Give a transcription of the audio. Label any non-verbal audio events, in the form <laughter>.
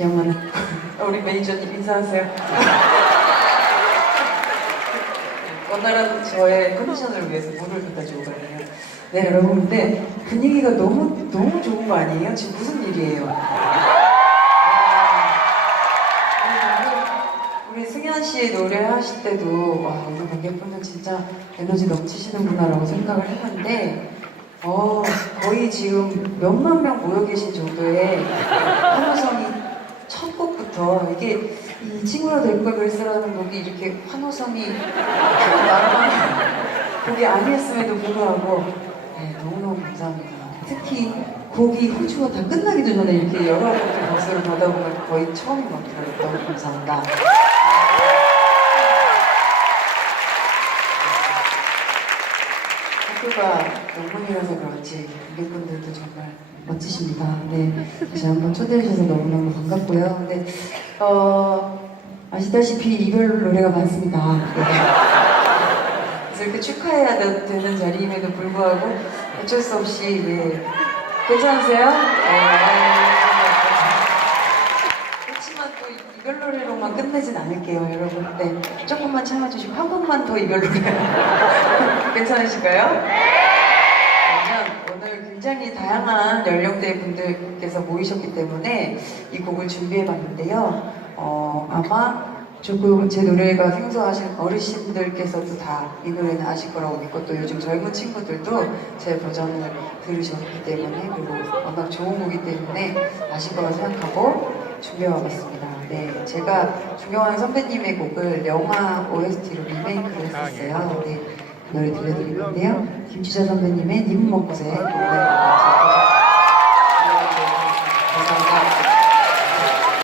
영화는 <laughs> 우리 매니저님 인사하세요. 오늘은 저의 컨디션을 위해서 물을 갖다 주고 가네요. 네 여러분 근데 분위기가 너무 너무 좋은 거 아니에요? 지금 무슨 일이에요? 아, 우리 승현 씨의 노래 하실 때도 와 오늘 관객분들 진짜 에너지 넘치시는구나라고 생각을 했는데 어 거의 지금 몇만 명 모여 계신 정도의 환호성이 첫 곡부터 이게 이 친구가 될걸 그랬으라는 곡이 이렇게 환호성이 나라는 곡이 아니었음에도 불구하고 네, 너무너무 감사합니다. 특히 곡이 호주가 다 끝나기도 전에 이렇게 여러 곡들 박수를 받아보면 거의 처음인 것 같아요. 너무 감사합니다. 학교가 영문이라서 그런지 관객분들도 정말 멋지십니다. 네, 다시 한번 초대해 주셔서 너무너무 반갑고요. 네, 어, 아시다시피 이별 노래가 많습니다. 네. 그래서 이렇게 축하해야 되- 되는 자리임에도 불구하고 어쩔 수 없이 네. 괜찮으세요? 네. 그렇지만 또 이별 노래로만 끝내진 않을게요, 여러분. 네, 조금만 참아주시고 한 번만 더 이별 노래 괜찮으실까요? 그러면 오늘 굉장히 다양한 연령대 분들께서 모이셨기 때문에 이 곡을 준비해봤는데요. 어, 아마 조금 제 노래가 생소하신 어르신들께서도 다 이 노래는 아실 거라고 믿고 또 요즘 젊은 친구들도 제 버전을 들으셨기 때문에 그리고 워낙 좋은 곡이기 때문에 아실 거라 생각하고 준비해봤습니다. 네, 제가 존경하는 선배님의 곡을 영화 OST로 리메이크를 했었어요. 네, 그 노래 들려드릴 건데요. 김주자 선배님의 님 먹고새